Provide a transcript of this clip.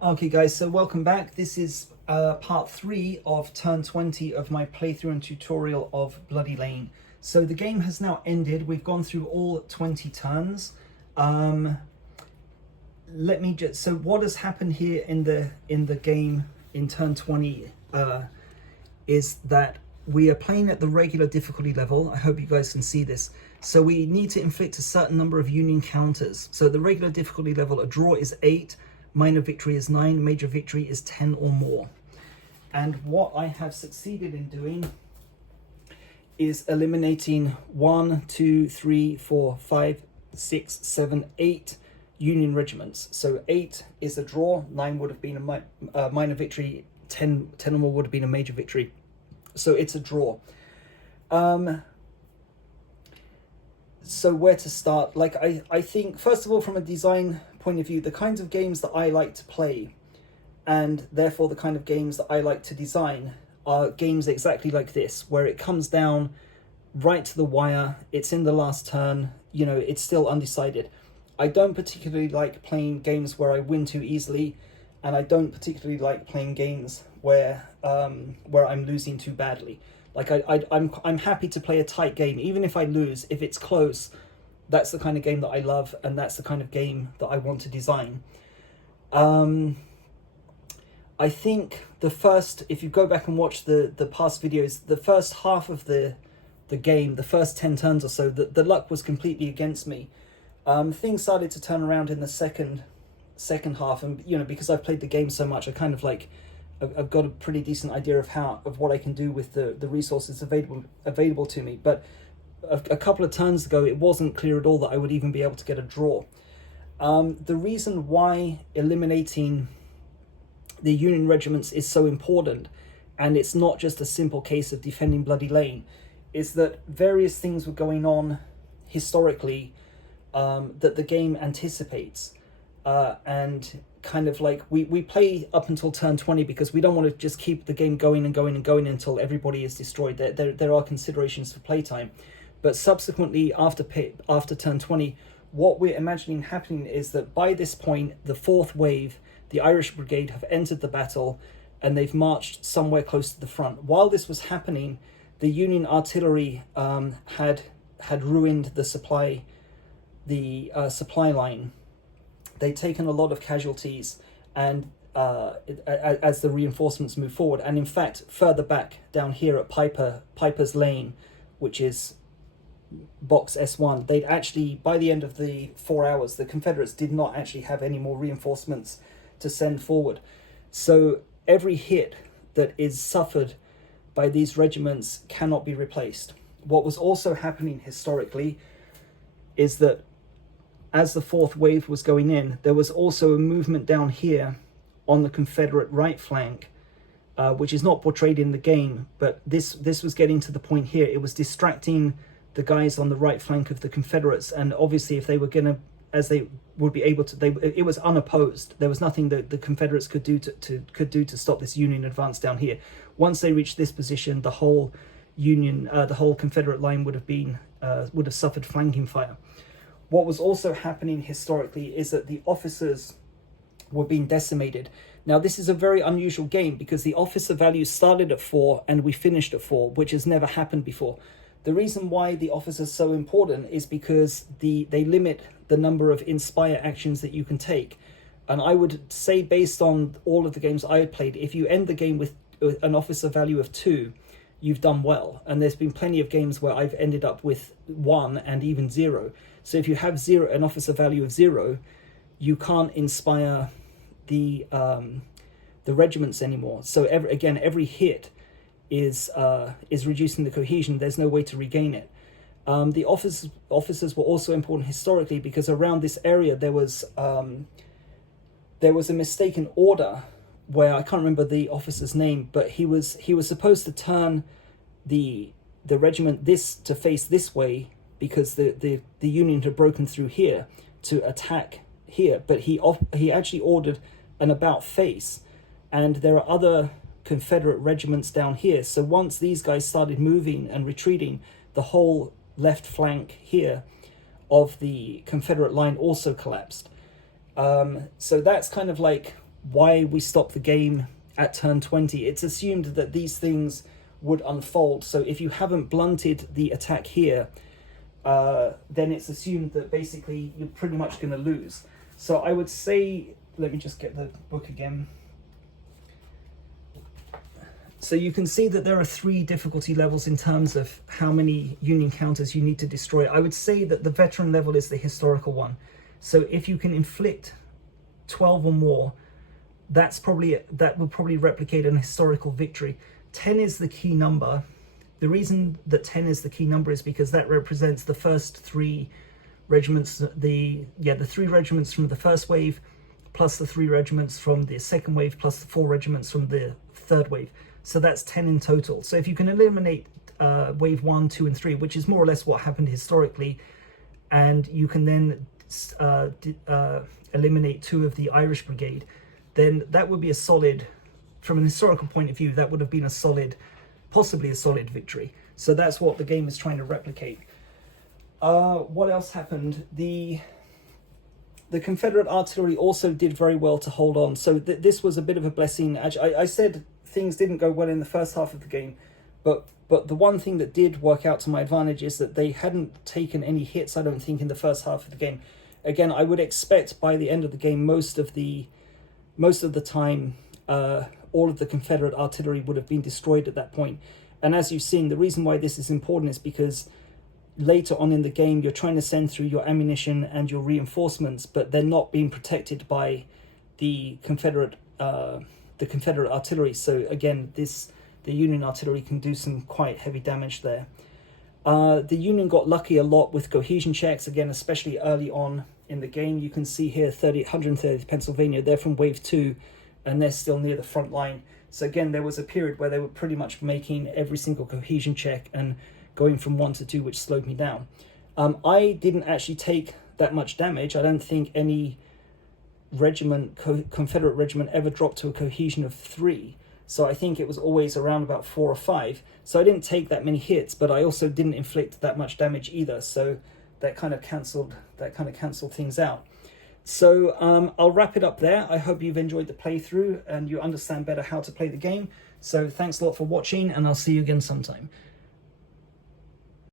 Okay guys, so welcome back. This is part 3 of turn 20 of my playthrough and tutorial of Bloody Lane. So the game has now ended. We've gone through all 20 turns. So what has happened here in the game in turn 20 is that we are playing at the regular difficulty level. I hope you guys can see this. So we need to inflict a certain number of Union counters. So the regular difficulty level, a draw is 8, minor victory is 9, major victory is 10 or more. And what I have succeeded in doing is eliminating 1, 2, 3, 4, 5, 6, 7, 8 Union regiments. So 8 is a draw, 9 would have been a minor victory, 10 or more would have been a major victory. So it's a draw. So where to start? Like I think, first of all, from a design point of view, the kinds of games that I like to play, and therefore the kind of games that I like to design, are games exactly like this, where it comes down right to the wire, it's in the last turn, you know, it's still undecided. I don't particularly like playing games where I win too easily, and I don't particularly like playing games where I'm losing too badly. Like I'm happy to play a tight game, even if I lose. If it's close, that's the kind of game that I love, and that's the kind of game that I want to design. I think the first, if you go back and watch the past videos, the first half of the game, the first 10 turns or so, the luck was completely against me. Things started to turn around in the second half, and you know, because I've played the game so much, I kind of like I've got a pretty decent idea of what I can do with the resources available to me. But a couple of turns ago, it wasn't clear at all that I would even be able to get a draw. The reason why eliminating the Union regiments is so important, and it's not just a simple case of defending Bloody Lane, is that various things were going on historically that the game anticipates, and kind of like we play up until turn 20 because we don't want to just keep the game going and going and going until everybody is destroyed. There are considerations for playtime, but subsequently after turn 20, what we're imagining happening is that by this point, the fourth wave, the Irish Brigade, have entered the battle, and they've marched somewhere close to the front. While this was happening, the Union artillery had ruined the supply line. They'd taken a lot of casualties, and as the reinforcements move forward, and in fact further back down here at Piper's Lane, which is box S1, they'd actually, by the end of the 4 hours, the Confederates did not actually have any more reinforcements to send forward. So every hit that is suffered by these regiments cannot be replaced. What was also happening historically is that as the fourth wave was going in, there was also a movement down here on the Confederate right flank, which is not portrayed in the game, but this was getting to the point here. It was distracting the guys on the right flank of the Confederates, and obviously if they were gonna, as they would be able to, it was unopposed. There was nothing that the Confederates could do to stop this Union advance down here. Once they reached this position, the whole Confederate line would have suffered flanking fire. What was also happening historically is that the officers were being decimated. Now, this is a very unusual game because the officer values started at 4 and we finished at 4, which has never happened before. The reason why the officers are so important is because they limit the number of inspire actions that you can take. And I would say, based on all of the games I had played, if you end the game with an officer value of 2, you've done well. And there's been plenty of games where I've ended up with 1 and even 0. So if you have an officer value of 0, you can't inspire the regiments anymore. So every hit is reducing the cohesion. There's no way to regain it. The officers were also important historically because around this area there was a mistaken order where I can't remember the officer's name, but he was supposed to turn the regiment to face this way because the Union had broken through here to attack here, but he actually ordered an about face, and there are other Confederate regiments down here. So once these guys started moving and retreating, the whole left flank here of the Confederate line also collapsed. So that's kind of like why we stopped the game at turn 20. It's assumed that these things would unfold. So if you haven't blunted the attack here, then it's assumed that basically you're pretty much going to lose. So I would say, let me just get the book again. So you can see that there are 3 difficulty levels in terms of how many Union counters you need to destroy. I would say that the veteran level is the historical one. So if you can inflict 12 or more, that will probably replicate an historical victory. 10 is the key number. The reason that 10 is the key number is because that represents the first 3 regiments, the 3 regiments from the first wave, plus the 3 regiments from the second wave, plus the 4 regiments from the third wave. So that's 10 in total. So if you can eliminate wave 1, 2, and 3, which is more or less what happened historically, and you can then eliminate 2 of the Irish Brigade, then that would be a solid, from an historical point of view, that would have been a solid, possibly a solid victory. So that's what the game is trying to replicate. What else happened? The Confederate artillery also did very well to hold on. So this was a bit of a blessing. Actually, I said things didn't go well in the first half of the game, but the one thing that did work out to my advantage is that they hadn't taken any hits, I don't think, in the first half of the game. Again, I would expect by the end of the game, most of the time, all of the Confederate artillery would have been destroyed at that point. And as you've seen, the reason why this is important is because later on in the game, you're trying to send through your ammunition and your reinforcements, but they're not being protected by the Confederate artillery. So again, the Union artillery can do some quite heavy damage there. The Union got lucky a lot with cohesion checks, again, especially early on in the game. You can see here 130th Pennsylvania, they're from wave 2, and they're still near the front line. So again, there was a period where they were pretty much making every single cohesion check and going from 1 to 2, which slowed me down. I didn't actually take that much damage. I don't think any Confederate regiment ever dropped to a cohesion of 3. So I think it was always around about 4 or 5. So I didn't take that many hits, but I also didn't inflict that much damage either. So that kind of cancelled things out. So I'll wrap it up there. I hope you've enjoyed the playthrough and you understand better how to play the game. So thanks a lot for watching, and I'll see you again sometime.